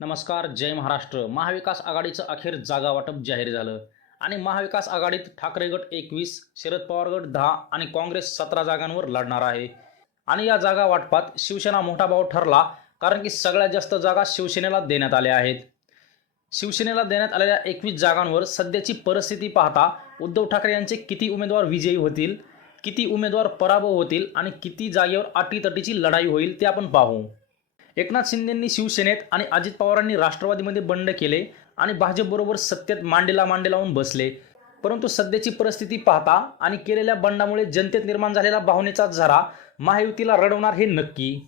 नमस्कार. जय महाराष्ट्र. महाविकास आघाडीचं अखेर जागा वाटप जाहीर झालं आणि महाविकास आघाडीत ठाकरे गट 21, शरद पवार गट 10 आणि काँग्रेस 17 जागांवर लढणार आहे. आणि या जागा वाटपात शिवसेना मोठा भाऊ ठरला, कारण की सगळ्यात जास्त जागा शिवसेनेला देण्यात आल्या आहेत. शिवसेनेला देण्यात आलेल्या 21 जागांवर सध्याची परिस्थिती पाहता उद्धव ठाकरे यांचे किती उमेदवार विजयी होतील, किती उमेदवार पराभव होतील आणि किती जागेवर अटीतटीची लढाई होईल ते आपण पाहू. एकनाथ शिंदेंनी शिवसेनेत आणि अजित पवारांनी राष्ट्रवादीमध्ये बंड केले आणि भाजपबरोबर सत्तेत मांडीला मांडी लावून बसले. परंतु सध्याची परिस्थिती पाहता आणि केलेल्या बंडामुळे जनतेत निर्माण झालेला भावनेचा झरा महायुतीला रडवणार हे नक्की.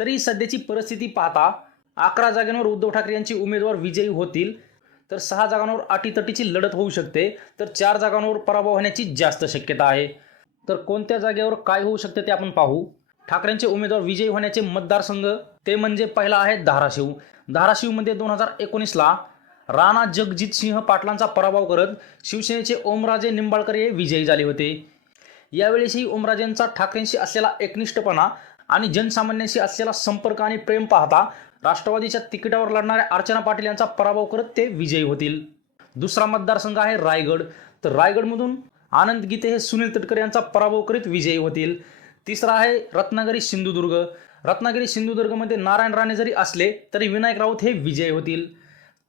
तरी सध्याची परिस्थिती पाहता 11 जागांवर उद्धव ठाकरे यांची उमेदवार विजयी होतील, तर 6 जागांवर अटीतटीची लढत होऊ शकते, तर 4 जागांवर पराभव होण्याची जास्त शक्यता आहे. तर कोणत्या जागेवर काय होऊ शकते ते आपण पाहू. ठाकरेंचे उमेदवार विजयी होण्याचे मतदारसंघ ते म्हणजे पहिला आहे धाराशिव. धाराशिवमध्ये 2019ला राणा जगजितसिंह पाटलांचा पराभव करत शिवसेनेचे ओमराजे निंबाळकर हे विजयी झाले होते. यावेळेसही ओमराजेंचा ठाकरेंशी असलेला एकनिष्ठपणा आणि जनसामान्यांशी असलेला संपर्क आणि प्रेम पाहता राष्ट्रवादीच्या तिकिटावर लढणाऱ्या अर्चना पाटील यांचा पराभव करत ते विजयी होतील. दुसरा मतदारसंघ आहे रायगड. तर रायगडमधून आनंद गीते हे सुनील तटकरे यांचा पराभव करीत विजयी होतील. तिसरा आहे रत्नागिरी सिंधुदुर्ग. रत्नागिरी सिंधुदुर्गमध्ये नारायण राणे जरी असले तरी विनायक राऊत हे विजयी होतील.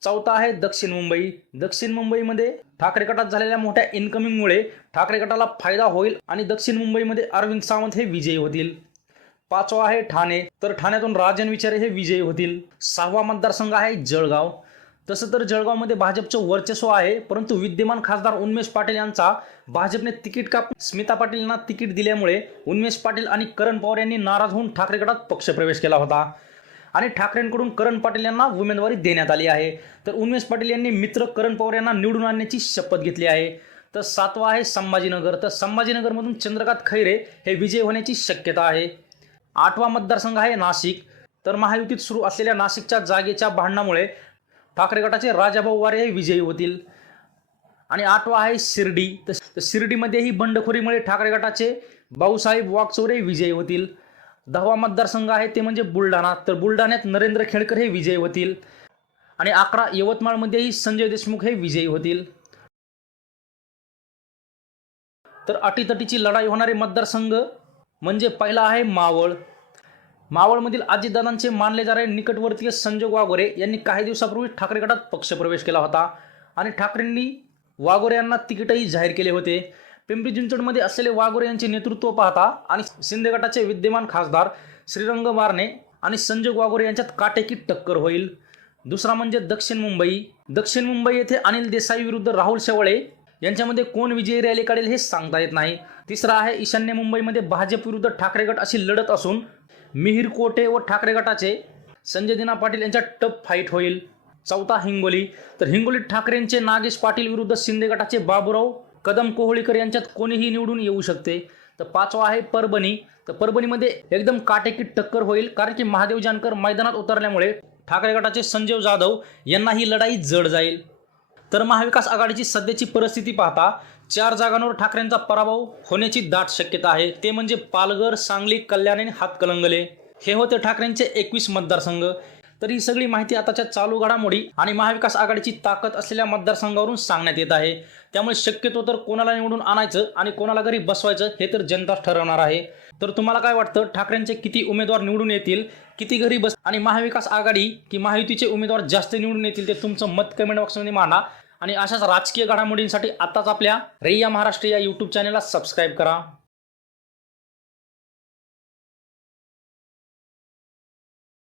चौथा आहे दक्षिण मुंबई. दक्षिण मुंबईमध्ये ठाकरे गटात झालेल्या मोठ्या इन्कमिंगमुळे ठाकरे गटाला फायदा होईल आणि दक्षिण मुंबईमध्ये अरविंद सावंत हे विजयी होतील. पाचवा आहे ठाणे. तर ठाण्यातून राजन विचारे हे विजयी होतील. सहावा मतदारसंघ आहे जळगाव. तसं तर जळगावमध्ये भाजपचं वर्चस्व आहे, परंतु विद्यमान खासदार उन्मेष पाटील यांचा भाजपने तिकीट कापून स्मिता पाटील यांना तिकीट दिल्यामुळे उन्मेष पाटील आणि करण पवार यांनी नाराज होऊन ठाकरे गटात पक्षप्रवेश केला होता आणि ठाकरेंकडून करण पाटील यांना उमेदवारी देण्यात आली आहे. तर उन्मेष पाटील यांनी मित्र करण पवार यांना निवडून आणण्याची शपथ घेतली आहे. तर सातवा आहे संभाजीनगर. तर संभाजीनगरमधून चंद्रकांत खैरे हे विजयी होण्याची शक्यता आहे. आठवा मतदारसंघ आहे नाशिक. तर महायुतीत सुरू असलेल्या नाशिकच्या जागेच्या भांडणामुळे ठाकरे गटाचे राजाभाऊ वारे हे विजयी होतील. आणि आठवा आहे शिर्डी. तर शिर्डीमध्येही बंडखोरीमुळे ठाकरे गटाचे भाऊसाहेब वागचौरे विजयी होतील. 10वा मतदारसंघ आहे ते म्हणजे बुलढाणा. तर बुलढाण्यात नरेंद्र खेडकर हे विजयी होतील. आणि 11 यवतमाळमध्येही संजय देशमुख हे विजयी होतील. तर अटीतटीची लढाई होणारे मतदारसंघ म्हणजे पहिला आहे मावळ. मावळमधील अजितदादांचे मानले जाणारे निकटवर्तीय संजोग वाघोरे यांनी काही दिवसापूर्वी ठाकरे गटात पक्षप्रवेश केला होता आणि ठाकरेंनी वाघोरे यांना तिकीटही जाहीर केले होते. पिंपरी चिंचवडमध्ये असलेले वाघोरे यांचे नेतृत्व पाहता आणि शिंदे गटाचे विद्यमान खासदार श्रीरंग बारणे आणि संजोग वाघोरे यांच्यात काटेकी टक्कर होईल. दुसरा म्हणजे दक्षिण मुंबई. दक्षिण मुंबई येथे अनिल देसाई विरुद्ध राहुल शेवाळे यांच्यामध्ये कोण विजयी रॅली काढेल हे सांगता येत नाही. तिसरा आहे ईशान्य मुंबईमध्ये भाजप विरुद्ध ठाकरे गट अशी लढत असून मिहीर कोटे व ठाकरे गटाचे संजय दिना पाटील यांच्यात टफ फाईट होईल. चौथा हिंगोली. तर हिंगोलीत ठाकरेंचे नागेश पाटील विरुद्ध शिंदे गटाचे बाबूराव कदम कोहळीकर यांच्यात कोणीही निवडून येऊ शकते. तर पाचवा आहे परभणी. तर परभणीमध्ये एकदम काटेकी टक्कर होईल, कारण की महादेव जानकर मैदानात उतरल्यामुळे ठाकरे गटाचे संजय जाधव यांना ही लढाई जड जाईल. तर महाविकास आघाडीची सध्याची परिस्थिती पाहता 4 जागांवर ठाकरेंचा पराभव होण्याची दाट शक्यता आहे. ते म्हणजे पालघर, सांगली, कल्याण आणि हातकणंगले. हे होते ठाकरेंचे 21 मतदारसंघ. तर ही सगळी माहिती आताच्या चालू घडामोडी आणि महाविकास आघाडीची ताकद असलेल्या मतदारसंघावरून सांगण्यात येत आहे. त्यामुळे शक्यतो तर कोणाला निवडून आणायचं आणि कोणाला घरी बसवायचं हे तर जनताच ठरवणार आहे. तर तुम्हाला काय वाटतं, ठाकरेंचे किती उमेदवार निवडून येतील, किती घरी बस आणि महाविकास आघाडी की महायुतीचे उमेदवार जास्त निवडून येतील ते तुमचं मत कमेंट बॉक्समध्ये मांडा. आणि अशाच राजकीय घडामोडींसाठी आताच आपल्या रैया महाराष्ट्र या यूट्यूब चॅनलला सबस्क्राईब करा.